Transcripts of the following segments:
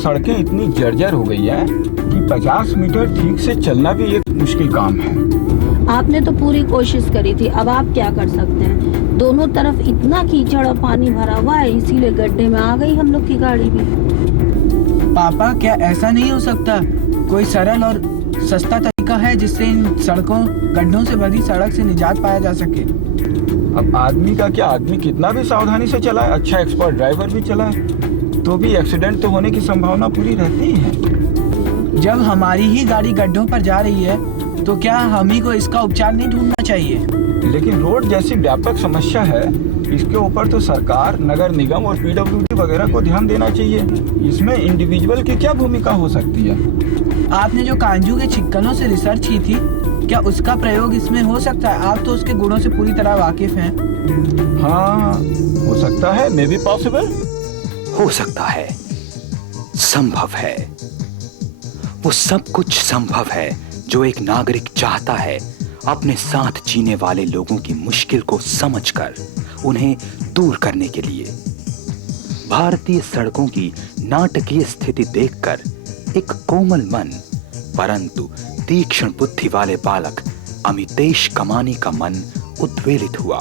सड़कें इतनी जर्जर हो गई है कि 50 मीटर ठीक से चलना भी एक मुश्किल काम है। आपने तो पूरी कोशिश करी थी, अब आप क्या कर सकते हैं। दोनों तरफ इतना कीचड़ और पानी भरा हुआ है, इसीलिए गड्ढे में आ गई हम लोग की गाड़ी भी। पापा, क्या ऐसा नहीं हो सकता? कोई सरल और सस्ता तरीका है जिससे इन सड़कों गड्ढों से भरी सड़क से निजात पाया जा सके? अब आदमी का क्या, आदमी कितना भी सावधानी से चलाए, अच्छा एक्सपर्ट ड्राइवर भी चलाए, तो भी एक्सीडेंट तो होने की संभावना पूरी रहती है। जब हमारी ही गाड़ी गड्ढों पर जा रही है तो क्या हम ही को इसका उपचार नहीं ढूंढना चाहिए? लेकिन रोड जैसी व्यापक समस्या है, इसके ऊपर तो सरकार, नगर निगम और पीडब्ल्यूडी वगैरह को ध्यान देना चाहिए। इसमें इंडिविजुअल की क्या भूमिका हो सकती है? आपने जो कांजू के छिक्कनों से रिसर्च की थी, क्या उसका प्रयोग इसमें हो सकता है? आप तो उसके गुणों से पूरी तरह वाकिफ हैं। हाँ, हो सकता है, मे बी पॉसिबल। हो सकता है, संभव है। वो सब कुछ संभव है जो एक नागरिक चाहता है अपने साथ जीने वाले लोगों की मुश्किल को समझकर उन्हें दूर करने के लिए। भारतीय सड़कों की नाटकीय स्थिति देखकर एक कोमल मन परंतु तीक्ष्ण बुद्धि वाले बालक अमितेश कमानी का मन उद्वेलित हुआ।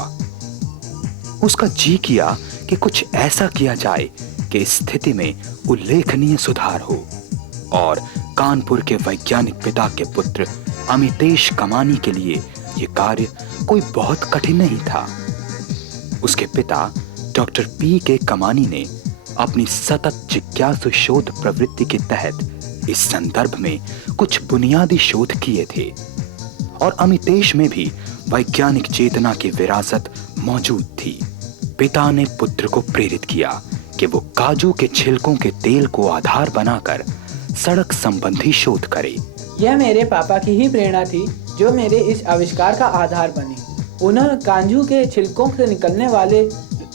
उसका जी किया कि कुछ ऐसा किया जाए कि स्थिति में उल्लेखनीय सुधार हो, और कानपुर के वैज्ञानिक पिता के पुत्र अमितेश कमानी के लिए यह कार्य कोई बहुत कठिन नहीं था। उसके पिता डॉक्टर पी के कमानी ने अपनी सतत जिज्ञासु शोध प्रवृत्ति के तहत इस संदर्भ में कुछ बुनियादी शोध किए थे, और अमितेश में भी वैज्ञानिक चेतना की विरासत मौजूद थी। पिता ने पुत्र को प्रेरित किया कि वो काजू के छिलकों के तेल को आधार बनाकर सड़क संबंधी शोध करे। यह मेरे पापा की ही प्रेरणा थी जो मेरे इस आविष्कार का आधार बनी। उन्होंने काजू के छिलकों से निकलने वाले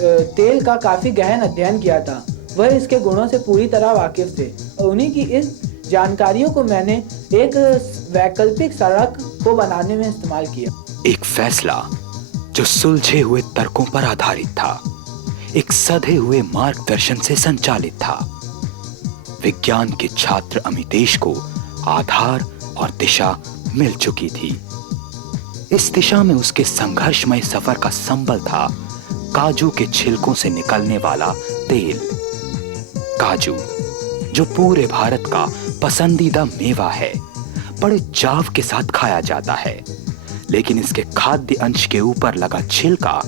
तेल का काफी गहन अध्ययन किया था। वह इसके गुणों से पूरी तरह वाकिफ थे, और उन्हीं की इस जानकारियों को मैंने एक वैकल्पिक सड़क को बनाने में इस्तेमाल किया। एक फैसला जो सुलझे हुए तर्कों पर आधारित था, एक सधे हुए मार्गदर्शन से संचालित था। विज्ञान के छात्र अमितेश को आधार और दिशा मिल चुकी थी। इस दिशा में उसके संघर्षमय सफर का संबल था काजू के छिलकों से निकलने वाला तेल। काजू, जो पूरे भारत का पसंदीदा मेवा है, बड़े चाव के साथ खाया जाता है, लेकिन इसके खाद्य अंश के ऊपर लगा छिलका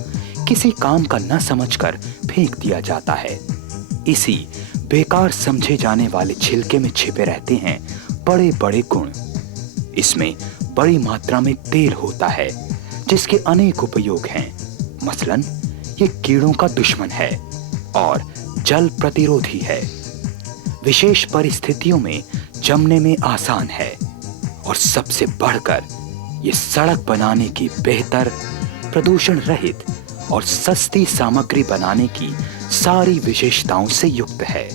किसी काम का न समझकर फेंक दिया जाता है। इसी बेकार समझे जाने वाले छिलके में छिपे रहते हैं बड़े बड़े गुण। इसमें बड़ी मात्रा में तेल होता है जिसके अनेक उपयोग हैं। मसलन ये कीड़ों का दुश्मन है और जल प्रतिरोधी है, विशेष परिस्थितियों में जमने में आसान है, और सबसे बढ़कर ये सड़क बनाने की बेहतर, प्रदूषण रहित और सस्ती सामग्री बनाने की सारी विशेषताओं से युक्त है।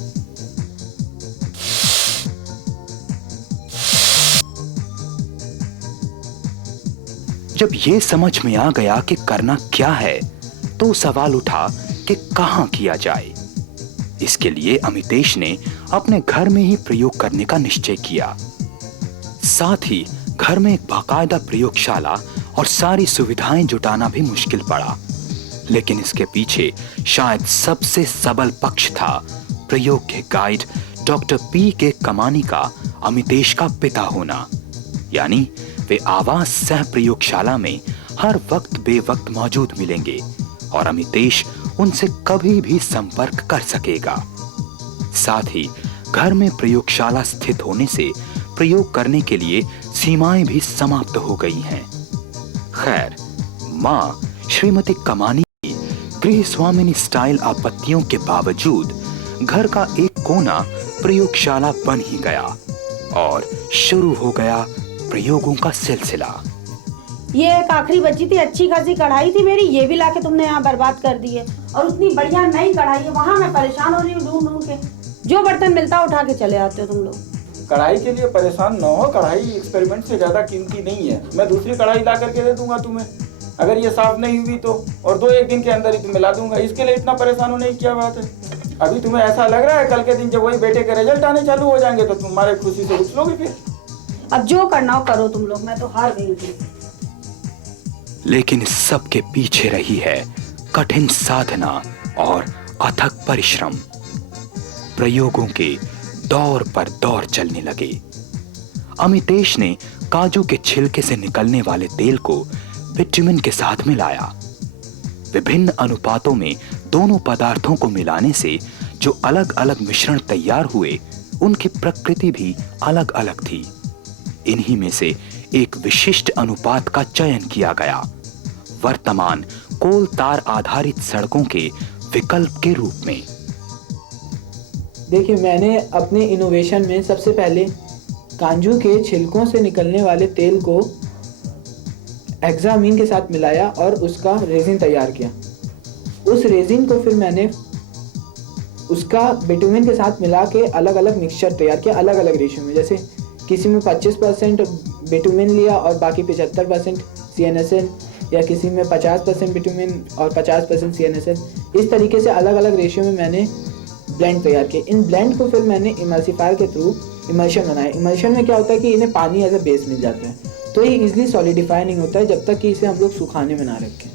जब ये समझ में आ गया कि करना क्या है, तो सवाल उठा कि कहां किया जाए। इसके लिए अमितेश ने अपने घर में ही प्रयोग करने का निश्चय किया। साथ ही घर में एक बाकायदा प्रयोगशाला और सारी सुविधाएं जुटाना भी मुश्किल पड़ा, लेकिन इसके पीछे शायद सबसे सबल पक्ष था प्रयोग के गाइड डॉक्टर पी के कमानी का अमितेश का पिता होना। यानी वे आवास सह प्रयोगशाला में हर वक्त बेवक्त मौजूद मिलेंगे और अमितेश उनसे कभी भी संपर्क कर सकेगा। साथ ही घर में प्रयोगशाला स्थित होने से प्रयोग करने के लिए सीमाएं भी समाप्त हो गई हैं। खैर, मां श्रीमती कमानी की गृह स्वामिनी स्टाइल आपत्तियों के बावजूद घर का एक कोना प्रयोगशाला बन ही गया और शुरू हो गया प्रयोगों का सिलसिला। ये एक आखिरी बची थी, अच्छी खासी कढ़ाई थी मेरी, ये भी लाके तुमने यहाँ बर्बाद कर दी है। और उतनी बढ़िया नई कढ़ाई है, वहाँ मैं परेशान हो रही हूँ ढूंढ ढूंढ के। जो बर्तन मिलता उठा के चले आते हो तुम लोग। कढ़ाई के लिए परेशान न हो, कढ़ाई एक्सपेरिमेंट से ज्यादा कीमती नहीं है। मैं दूसरी कढ़ाई ला करके दे दूंगा तुम्हें, अगर ये साफ नहीं हुई तो, और 2-1 दिन के अंदर ही तुम्हें ला दूंगा। इसके लिए इतना परेशान होने की क्या बात है। अभी तुम्हें ऐसा लग रहा है कल के दिन जब वही बेटे के रिजल्ट आने चालू हो जाएंगे तो तुम्हारे खुशी से उछलोगे फिर? अब जो करना हो करो तुम लोग, मैं तो हार गई थी। लेकिन इस सब के पीछे रही है कठिन साधना और अथक परिश्रम। प्रयोगों के दौर पर दौर चलने लगे। अमितेश ने काजू के छिलके से निकलने वाले तेल को बिटुमेन के साथ मिलाया। विभिन्न अनुपातों में दोनों पदार्थों को मिलाने से जो अलग अलग मिश्रण तैयार हुए उनकी प्रकृति भी अलग अलग थी। इन्हीं में से एक विशिष्ट अनुपात का चयन किया गया, वर्तमान कोल तार आधारित सड़कों के विकल्प के रूप में। देखिए, मैंने अपने इनोवेशन में सबसे पहले काजू के छिलकों से निकलने वाले तेल को हेक्सामीन के साथ मिलाया और उसका रेजिन तैयार किया। उस रेजिन को फिर मैंने उसका बिटुमेन के साथ मिला के अलग अलग मिक्सचर तैयार किया, अलग अलग रेशियो में। जैसे किसी में 25% बिटुमेन लिया और बाकी 75% CnSL, या किसी में 50% बिटुमेन और 50% CnSL। इस तरीके से अलग अलग रेशियो में मैंने ब्लेंड तैयार किए। इन ब्लेंड को फिर मैंने इमल्सिफायर के थ्रू इमल्शन बनाया। इमल्शन में क्या होता है कि इन्हें पानी एज अ बेस मिल जाता है, तो ये इजीली सॉलिडिफाई नहीं होता है जब तक कि इसे हम लोग सुखाने में ना रखें।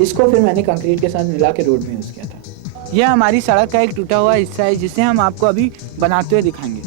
इसको फिर मैंने कंक्रीट के साथ मिला के रोड में यूज़ किया था। यह हमारी सड़क का एक टूटा हुआ हिस्सा है जिसे हम आपको अभी बनाते हुए दिखाएंगे।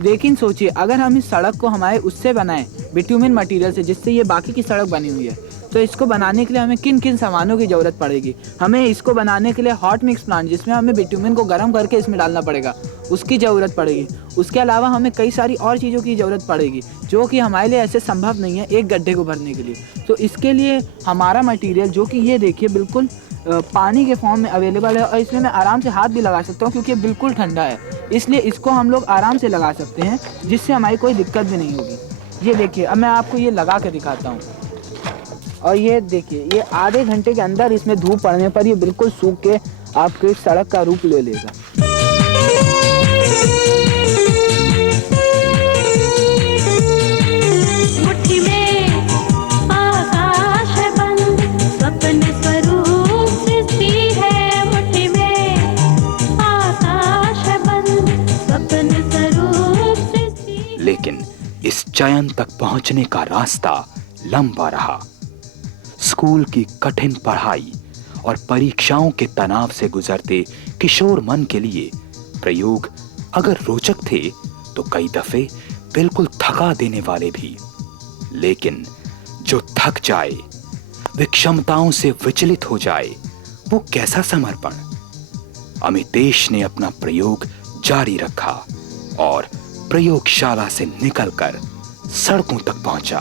लेकिन सोचिए, अगर हम इस सड़क को हमारे उससे बनाएं बिटुमेन मटेरियल से, जिससे ये बाकी की सड़क बनी हुई है, तो इसको बनाने के लिए हमें किन किन सामानों की ज़रूरत पड़ेगी। हमें इसको बनाने के लिए हॉट मिक्स प्लांट, जिसमें हमें बिटुमेन को गर्म करके इसमें डालना पड़ेगा, उसकी ज़रूरत पड़ेगी। उसके अलावा हमें कई सारी और चीज़ों की ज़रूरत पड़ेगी जो कि हमारे लिए ऐसे संभव नहीं है एक गड्ढे को भरने के लिए। तो इसके लिए हमारा मटीरियल, जो कि ये देखिए बिल्कुल पानी के फॉर्म में अवेलेबल है, और इसमें मैं आराम से हाथ भी लगा सकता हूँ क्योंकि ये बिल्कुल ठंडा है, इसलिए इसको हम लोग आराम से लगा सकते हैं, जिससे हमारी कोई दिक्कत भी नहीं होगी। ये देखिए, अब मैं आपको ये लगा के दिखाता हूँ, और ये देखिए, ये आधे घंटे के अंदर इसमें धूप पड़ने पर ये बिल्कुल सूख के आपके सड़क का रूप ले लेगा। लेकिन इस चयन तक पहुंचने का रास्ता लंबा रहा। स्कूल की कठिन पढ़ाई और परीक्षाओं के तनाव से गुजरते किशोर मन के लिए प्रयोग अगर रोचक थे तो कई दफे बिल्कुल थका देने वाले भी। लेकिन जो थक जाए, वे क्षमताओं से विचलित हो जाए, वो कैसा समर्पण। अमितेश ने अपना प्रयोग जारी रखा और प्रयोगशाला से निकलकर सड़कों तक पहुंचा।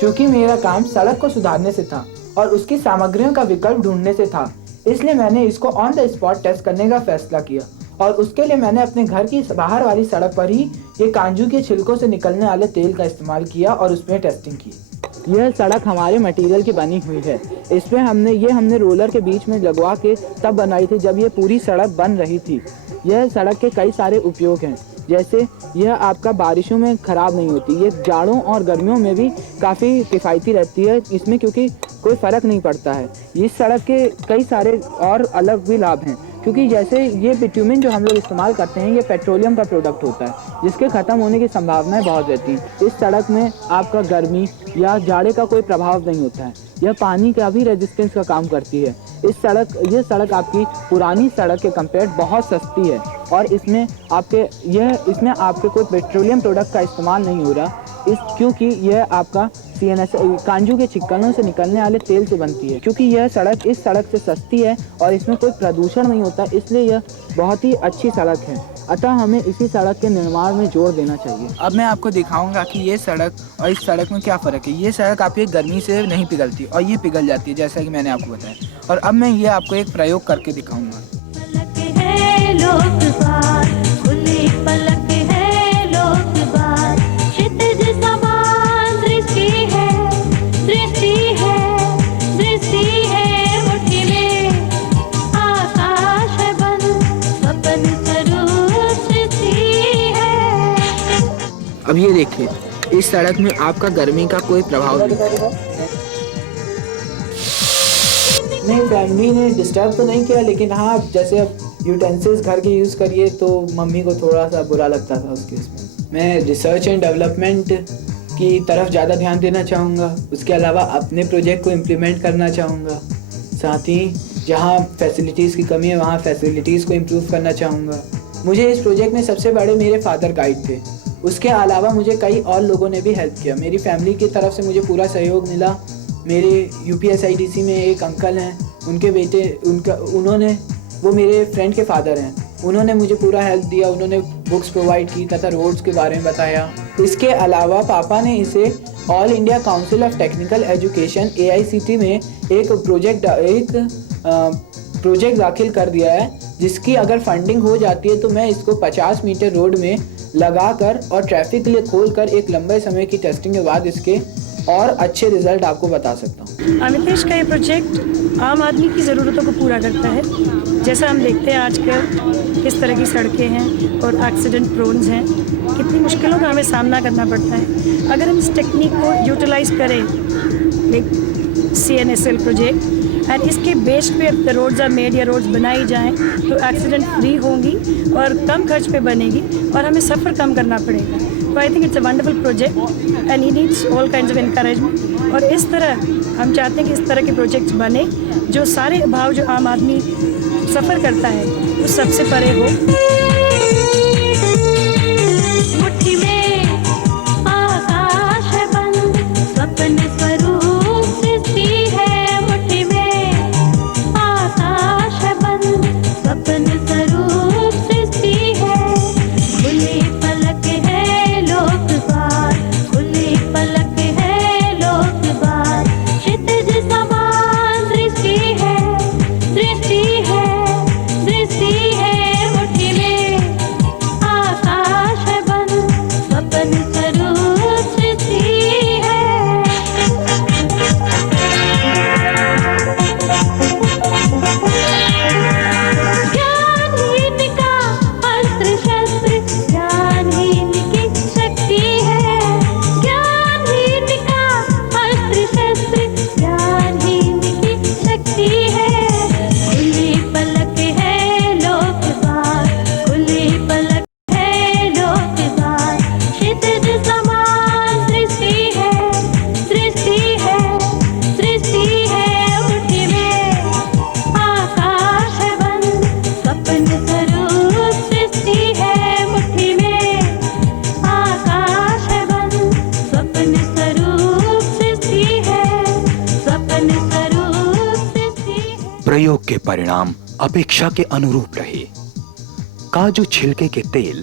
चूंकि मेरा काम सड़क को सुधारने से था और उसकी सामग्रियों का विकल्प ढूंढने से था, इसलिए मैंने इसको ऑन द स्पॉट टेस्ट करने का फैसला किया, और उसके लिए मैंने अपने घर की बाहर वाली सड़क पर ही ये काजू के छिलकों से निकलने वाले तेल का इस्तेमाल किया और उसमें टेस्टिंग की। यह सड़क हमारे मटेरियल की बनी हुई है। इसमें हमने रोलर के बीच में लगवा के तब बनाई थी जब ये पूरी सड़क बन रही थी। यह सड़क के कई सारे उपयोग हैं, जैसे यह आपका बारिशों में ख़राब नहीं होती, ये जाड़ों और गर्मियों में भी काफ़ी किफ़ायती रहती है इसमें, क्योंकि कोई फ़र्क नहीं पड़ता है। इस सड़क के कई सारे और अलग भी लाभ हैं, क्योंकि जैसे ये बिटुमेन जो हम लोग इस्तेमाल करते हैं, ये पेट्रोलियम का प्रोडक्ट होता है जिसके ख़त्म होने की संभावनाएं बहुत रहती हैं। इस सड़क में आपका गर्मी या जाड़े का कोई प्रभाव नहीं होता है। यह पानी का भी रेजिस्टेंस का काम करती है। ये सड़क आपकी पुरानी सड़क के कंपेयर बहुत सस्ती है, और इसमें आपके कोई पेट्रोलियम प्रोडक्ट का इस्तेमाल नहीं हो रहा, क्योंकि यह आपका CnSL काजू के छिलकों से निकलने वाले तेल से बनती है। क्योंकि यह सड़क इस सड़क से सस्ती है और इसमें कोई प्रदूषण नहीं होता, इसलिए यह बहुत ही अच्छी सड़क है। अतः हमें इसी सड़क के निर्माण में जोर देना चाहिए। अब मैं आपको दिखाऊंगा कि ये सड़क और इस सड़क में क्या फ़र्क है। ये सड़क आपकी गर्मी से नहीं पिघलती और ये पिघल जाती है, जैसा कि मैंने आपको बताया। और अब मैं ये आपको एक प्रयोग करके दिखाऊंगा। अब ये देखिए, इस सड़क में आपका गर्मी का कोई प्रभाव नहीं। नहीं, फैमिली ने डिस्टर्ब तो नहीं किया, लेकिन हाँ जैसे अब यूटेंसिल्स घर के यूज़ करिए तो मम्मी को थोड़ा सा बुरा लगता था उसके इसमें। मैं रिसर्च एंड डेवलपमेंट की तरफ ज़्यादा ध्यान देना चाहूँगा, उसके अलावा अपने प्रोजेक्ट को इम्प्लीमेंट करना चाहूँगा। साथ ही जहाँ फैसिलिटीज़ की कमी है वहाँ फैसिलिटीज़ को इम्प्रूव करना चाहूँगा। मुझे इस प्रोजेक्ट में सबसे बड़े मेरे फादर गाइड थे, उसके अलावा मुझे कई और लोगों ने भी हेल्प किया। मेरी फैमिली की तरफ से मुझे पूरा सहयोग मिला। मेरे UPSIDC में एक अंकल हैं, उनके बेटे उन्होंने वो मेरे फ्रेंड के फादर हैं, उन्होंने मुझे पूरा हेल्प दिया। उन्होंने बुक्स प्रोवाइड की तथा रोड्स के बारे में बताया। इसके अलावा पापा ने इसे all India council of technical education AICT में एक प्रोजेक्ट दाखिल कर दिया है, जिसकी अगर फंडिंग हो जाती है तो मैं इसको 50 मीटर रोड में लगाकर और ट्रैफिक के लिए खोलकर एक लंबे समय की टेस्टिंग के बाद इसके और अच्छे रिजल्ट आपको बता सकता हूँ। अमितेश का ये प्रोजेक्ट आम आदमी की ज़रूरतों को पूरा करता है। जैसा हम देखते हैं आजकल किस तरह की सड़कें हैं और एक्सीडेंट प्रोन्स हैं, कितनी मुश्किलों का हमें सामना करना पड़ता है। अगर हम इस टेक्निक को यूटिलाइज करें, CNSL प्रोजेक्ट, एंड इसके बेस्ड पे द रोड्स आर मेड या रोड्स बनाई जाएं तो एक्सीडेंट फ्री होंगी और कम खर्च पे बनेगी और हमें सफ़र कम करना पड़ेगा। तो I think it's a wonderful project and he needs all kinds of encouragement. और इस तरह हम चाहते हैं कि इस तरह के प्रोजेक्ट्स बने जो सारे अभाव जो आम आदमी सफ़र करता है वो सबसे परे हो। प्रयोग के परिणाम अपेक्षा के अनुरूप रहे। काजू छिलके के तेल,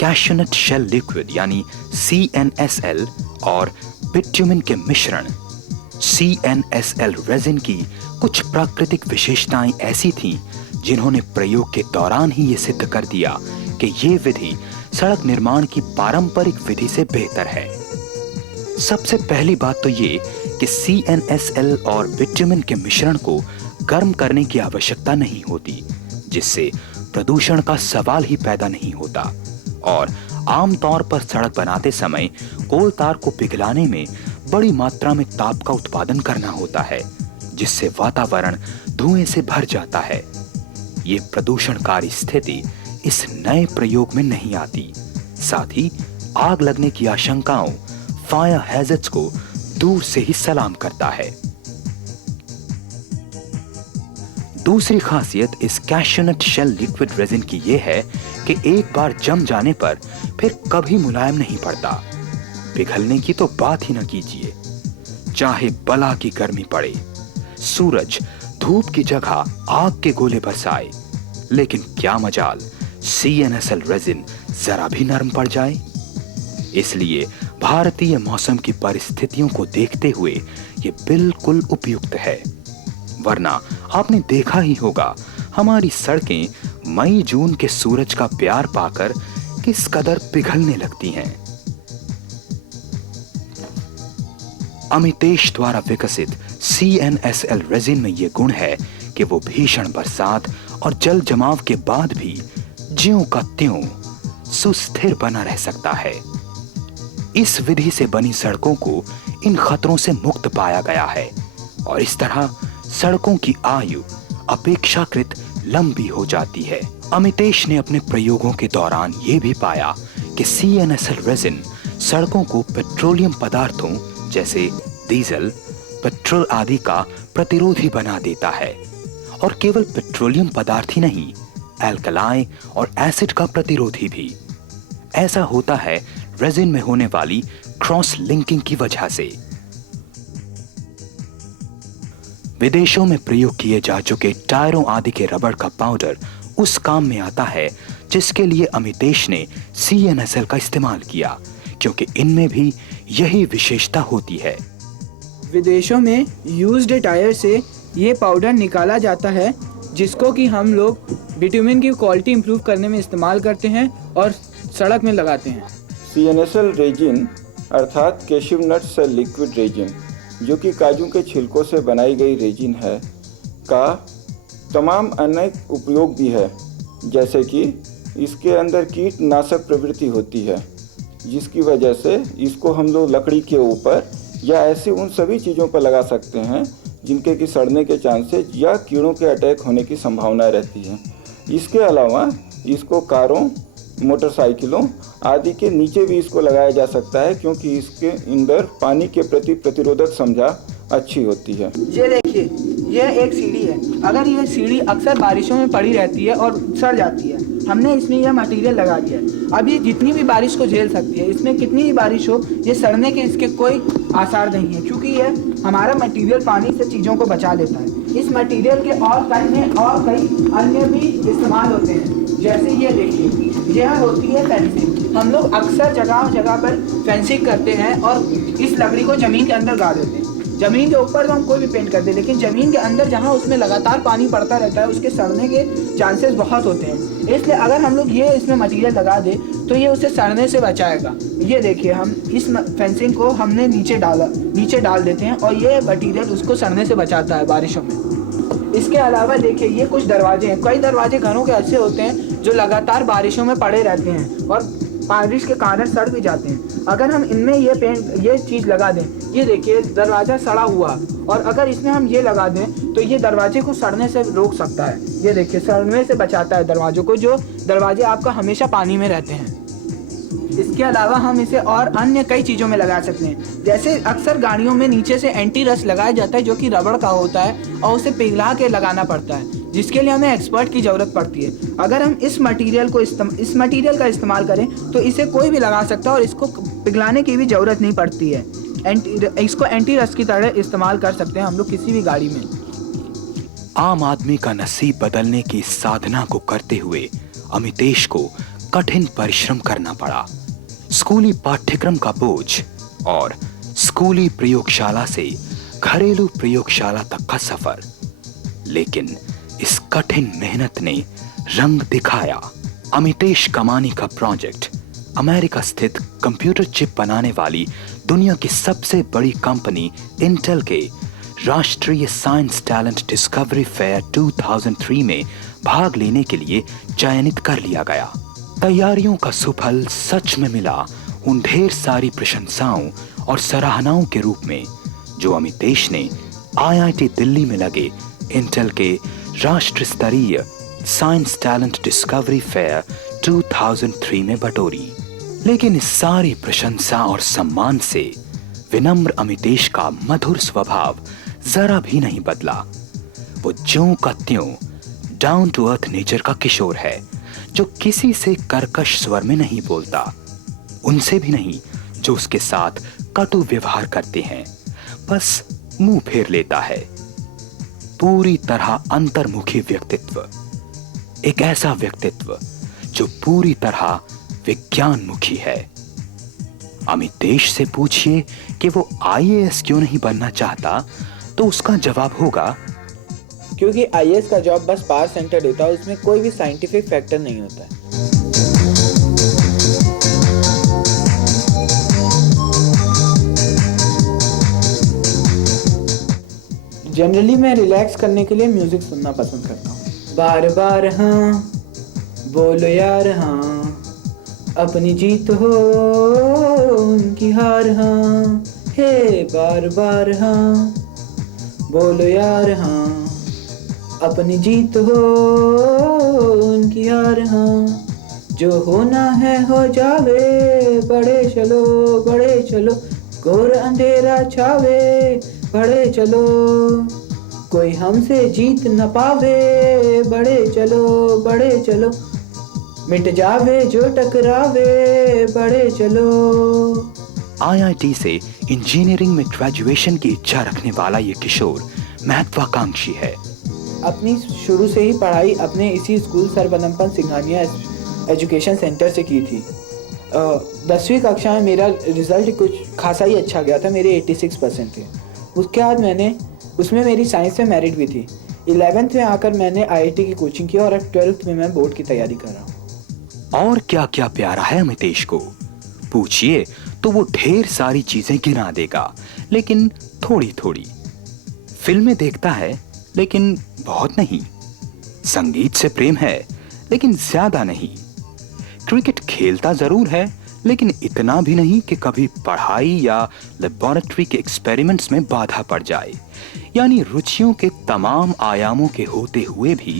कैशनट शेल लिक्विड यानी CNSL और बिट्यूमिन के मिश्रण CNSL रेजिन की कुछ प्राकृतिक विशेषताएं ऐसी थीं जिन्होंने प्रयोग के दौरान ही ये सिद्ध कर दिया कि ये विधि सड़क निर्माण की पारंपरिक विधि से बेहतर है। सबसे पहली बात तो ये कि CNSL और बिट्यूमिन के मिश्रण को गर्म करने की आवश्यकता नहीं होती, जिससे प्रदूषण का सवाल ही पैदा नहीं होता। और आमतौर पर सड़क बनाते समय कोल तार को पिघलाने में बड़ी मात्रा में ताप का उत्पादन करना होता है, जिससे वातावरण धुएं से भर जाता है। ये प्रदूषणकारी स्थिति इस नए प्रयोग में नहीं आती। साथ ही आग लगने की आशंकाओं, फायर हैजर्ड्स को दूर से ही सलाम करता है। दूसरी खासियत इस कैशनट शेल लिक्विड रेजिन की यह है कि एक बार जम जाने पर फिर कभी मुलायम नहीं पड़ता। पिघलने की तो बात ही न कीजिए। चाहे बला की गर्मी पड़े, सूरज धूप की जगह आग के गोले बरसाए, लेकिन क्या मजाल CNSL रेजिन जरा भी नरम पड़ जाए। इसलिए भारतीय मौसम की परिस्थितियों को देखते हुए ये बिल्कुल उपयुक्त है। वरना आपने देखा ही होगा हमारी सड़कें मई जून के सूरज का प्यार पाकर किस कदर पिघलने लगती हैं। अमितेश द्वारा विकसित CNSL रेजिन में यह गुण है कि वो भीषण बरसात और जल जमाव के बाद भी ज्यों का त्यों सुस्थिर बना रह सकता है। इस विधि से बनी सड़कों को इन खतरों से मुक्त पाया गया है और इस तरह सड़कों की आयु अपेक्षाकृत लंबी हो जाती है। अमितेश ने अपने प्रयोगों के दौरान ये भी पाया कि CNSL रेजिन सड़कों को पेट्रोलियम पदार्थों जैसे डीजल, पेट्रोल आदि का प्रतिरोधी बना देता है और केवल पेट्रोलियम पदार्थ ही नहीं, एल्कलाई और एसिड का प्रतिरोधी भी। ऐसा होता है रेजिन में होने वाली क्रॉस लिंकिंग की वजह से। विदेशों में प्रयोग किए जा चुके टायरों आदि के रबड़ का पाउडर उस काम में आता है जिसके लिए अमितेश ने CNSL का इस्तेमाल किया, क्योंकि इनमें भी यही विशेषता होती है। विदेशों में यूज्ड टायर से ये पाउडर निकाला जाता है, जिसको कि हम लोग बिटुमिन की क्वालिटी इंप्रूव करने में इस्तेमाल करते हैं और सड़क में लगाते हैं। CNSL रेजिन अर्थात कैशिव नट से लिक्विड रेजिन, जो कि काजू के छिलकों से बनाई गई रेजिन है, का तमाम अनेक उपयोग भी है। जैसे कि इसके अंदर कीटनाशक प्रवृत्ति होती है, जिसकी वजह से इसको हम लोग लकड़ी के ऊपर या ऐसी उन सभी चीज़ों पर लगा सकते हैं जिनके कि सड़ने के चांसेस या कीड़ों के अटैक होने की संभावना रहती है। इसके अलावा इसको कारों, मोटरसाइकिलों आदि के नीचे भी इसको लगाया जा सकता है, क्योंकि इसके अंदर पानी के प्रति प्रतिरोधक क्षमता अच्छी होती है। ये देखिए, ये एक सीढ़ी है। अगर ये सीढ़ी अक्सर बारिशों में पड़ी रहती है और सड़ जाती है, हमने इसमें यह मटेरियल लगा दिया है। अब ये जितनी भी बारिश को झेल सकती है, इसमें कितनी भी बारिश हो, ये सड़ने के इसके कोई आसार नहीं है, क्योंकि ये हमारा मटेरियल पानी से चीज़ों को बचा लेता है। इस मटेरियल के और कई अन्य भी इस्तेमाल होते हैं। जैसे ये देखिए, यह होती है फेंसिंग। हम लोग अक्सर जगह जगह पर फेंसिंग करते हैं और इस लकड़ी को ज़मीन के अंदर गाड़ देते हैं। ज़मीन के ऊपर तो हम कोई भी पेंट कर दे, लेकिन ज़मीन के अंदर जहाँ उसमें लगातार पानी पड़ता रहता है, उसके सड़ने के चांसेस बहुत होते हैं। इसलिए अगर हम लोग ये इसमें मटेरियल लगा दें तो ये उसे सड़ने से बचाएगा। ये देखिए, हम इस फेंसिंग को हमने नीचे डाल देते हैं और ये मटेरियल उसको सड़ने से बचाता है बारिशों में। इसके अलावा देखिए, ये कुछ दरवाजे हैं। कई दरवाजे घरों के ऐसे होते हैं जो लगातार बारिशों में पड़े रहते हैं और बारिश के कारण सड़ भी जाते हैं। अगर हम इनमें ये चीज़ लगा दें, ये देखिए दरवाज़ा सड़ा हुआ, और अगर इसमें हम ये लगा दें तो ये दरवाजे को सड़ने से रोक सकता है। ये देखिए, सड़ने से बचाता है दरवाजों को, जो दरवाजे आपका हमेशा पानी में रहते हैं। इसके अलावा हम इसे और अन्य कई चीज़ों में लगा सकते हैं। जैसे अक्सर गाड़ियों में नीचे से एंटी रस्ट लगाया जाता है, जो कि रबड़ का होता है और उसे पिघला के लगाना पड़ता है, जिसके लिए हमें एक्सपर्ट की ज़रूरत पड़ती है। अगर हम इस मटेरियल का इस्तेमाल करें तो इसे कोई भी लगा सकता है और इसको पिघलाने की भी ज़रूरत नहीं पड़ती है। इसको एंटी रस्ट की तरह इस्तेमाल कर सकते हैं हम लोग किसी भी गाड़ी में। आम आदमी का नसीब बदलने की इस साधना को करते हुए अमितेश को कठिन परिश्रम करना पड़ा। स्कूली पाठ्यक्रम का बोझ और स्कूली प्रयोगशाला से घरेलू प्रयोगशाला तक का सफर, लेकिन इस कठिन मेहनत ने रंग दिखाया। अमितेश कमानी का प्रोजेक्ट अमेरिका स्थित कंप्यूटर चिप बनाने वाली दुनिया की सबसे बड़ी कंपनी इंटेल के राष्ट्रीय साइंस टैलेंट डिस्कवरी फेयर 2003 में भाग लेने के लिए चयनित कर लिया गया। तैयारियों का सुफल सच में मिला उन ढेर सारी प्रशंसाओं और सराहनाओं के रूप में जो अमितेश ने IIT दिल्ली में लगे इंटेल के राष्ट्र स्तरीय साइंस टैलेंट डिस्कवरी फेयर 2003 में बटोरी। लेकिन इस सारी प्रशंसा और सम्मान से विनम्र अमितेश का मधुर स्वभाव जरा भी नहीं बदला। वो ज्यों का त्यों डाउन टू अर्थ नेचर का किशोर है, जो किसी से कर्कश स्वर में नहीं बोलता, उनसे भी नहीं जो उसके साथ कटु व्यवहार करते हैं, बस मुंह फेर लेता है। पूरी तरह अंतर्मुखी व्यक्तित्व, एक ऐसा व्यक्तित्व जो पूरी तरह विज्ञानमुखी है। अमितेश से पूछिए कि वो IAS क्यों नहीं बनना चाहता, तो उसका जवाब होगा क्योंकि IAS का जॉब बस पावर सेंटर होता है, उसमें कोई भी साइंटिफिक फैक्टर नहीं होता है। जनरली मैं रिलैक्स करने के लिए म्यूजिक सुनना पसंद करता हूँ। बार बार हाँ बोलो यार हाँ, अपनी जीत हो उनकी हार हाँ, हे बार बार हाँ बोलो यार हाँ, अपनी जीत हो उनकी हार हाँ, जो होना है हो जावे, बड़े चलो, घोर अंधेरा छावे, कोई हमसे जीत न पावे, बड़े चलो, मिट जावे जो टकरावे, बड़े चलो। आईआईटी से इंजीनियरिंग में ग्रेजुएशन की इच्छा रखने वाला ये किशोर महत्वाकांक्षी है। अपनी शुरू से ही पढ़ाई अपने इसी स्कूल सर्वनंपन सिंघानिया एजुकेशन सेंटर से की थी। 10वीं कक्षा में मेरा रिजल्ट कुछ खासा ही अच्छा गया था, मेरे 86% थे। उसके बाद मैंने उसमें मेरी साइंस में मेरिट भी थी। 11th में आकर मैंने आईआईटी की कोचिंग की और अब 12th में मैं बोर्ड की तैयारी कर रहा हूँ। और क्या क्या प्यारा है अमितेश को, पूछिए तो वो ढेर सारी चीजें गिना देगा, लेकिन थोड़ी थोड़ी। फिल्में देखता है लेकिन बहुत नहीं, संगीत से प्रेम है लेकिन ज्यादा नहीं, क्रिकेट खेलता जरूर है लेकिन इतना भी नहीं कि कभी पढ़ाई या लेबोरेटरी के एक्सपेरिमेंट्स में बाधा पड़ जाए। यानी रुचियों के तमाम आयामों के होते हुए भी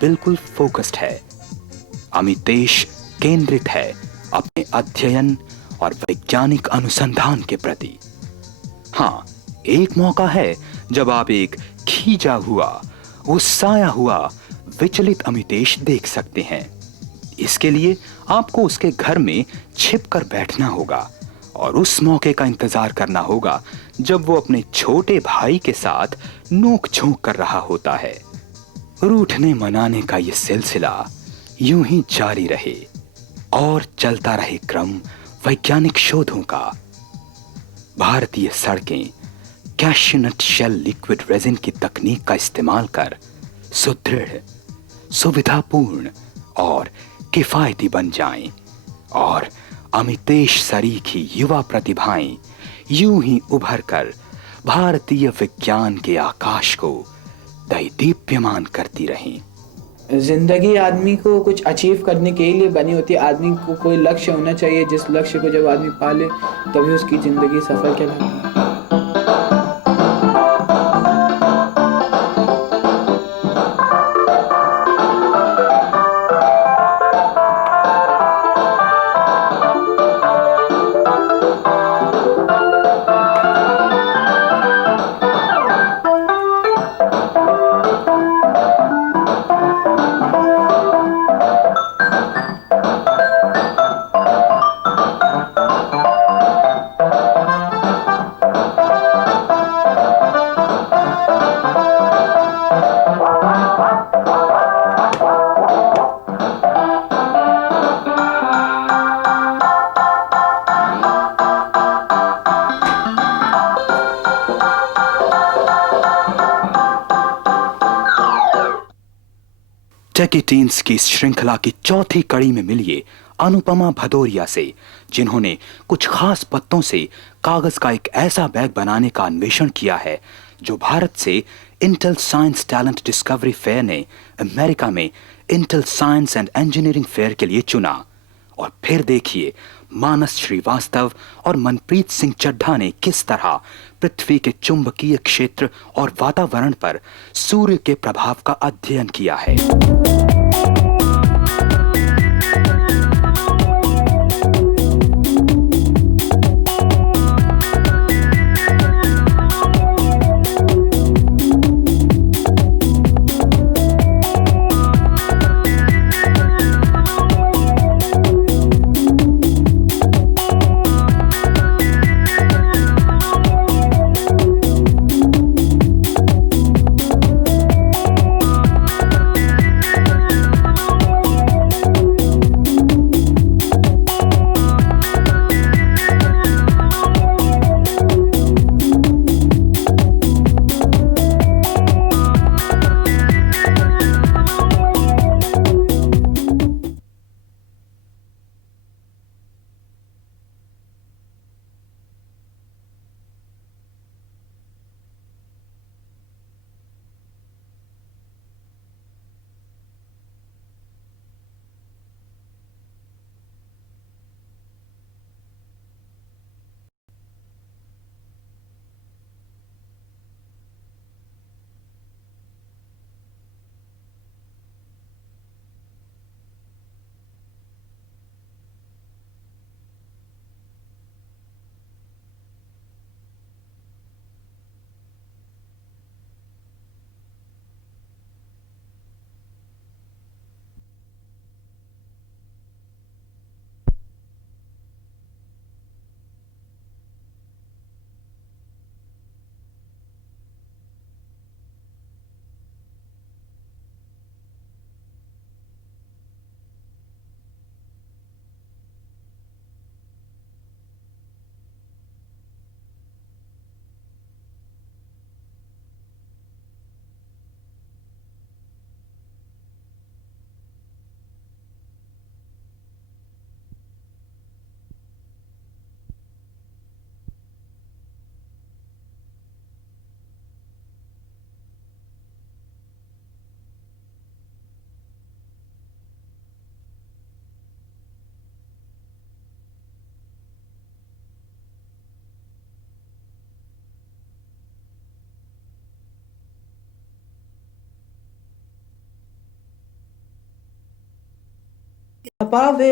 बिल्कुल फोकस्ड है। अमितेश केंद्रित है अपने अध्ययन और वैज्ञानिक अनुसंधान के प्रति। हाँ, एक मौका है जब आप एक खींचा हुआ, गुस्साया हुआ, विचलित अमितेश देख सकते हैं। इसके लिए आपको उसके घर में छिपकर बैठना होगा और उस मौके का इंतजार करना होगा जब वो अपने छोटे भाई के साथ नोक झोंक कर रहा होता है। रूठने मनाने का ये सिलसिला यूं ही जारी रहे और चलता रहे क्रम वैज्ञानिक शोधों का। भारतीय सड़कें कैश्यूनट शेल लिक्विड रेजिन की तकनीक का इस्तेमाल कर सुदृढ़, सुविधापूर्ण और किफायती बन जाएं और अमितेश सरीखी युवा प्रतिभाएं यूं ही उभर कर भारतीय विज्ञान के आकाश को दैदीप्यमान करती रहें। जिंदगी आदमी को कुछ अचीव करने के लिए बनी होती है। आदमी को कोई लक्ष्य होना चाहिए, जिस लक्ष्य को जब आदमी पाले तभी उसकी जिंदगी सफल कहलाती है। टेकी टीन्स की इस श्रृंखला की चौथी कड़ी में मिलिए अनुपमा भदौरिया से, जिन्होंने कुछ खास पत्तों से कागज का एक ऐसा बैग बनाने का अन्वेषण किया है जो भारत से Intel science talent discovery fair ने अमेरिका में Intel science and engineering fair के लिए चुना। और फिर देखिए मानस श्रीवास्तव और मनप्रीत सिंह चड्ढा ने किस तरह पृथ्वी के चुंबकीय क्षेत्र और वातावरण पर सूर्य के प्रभाव का अध्ययन किया है। पावे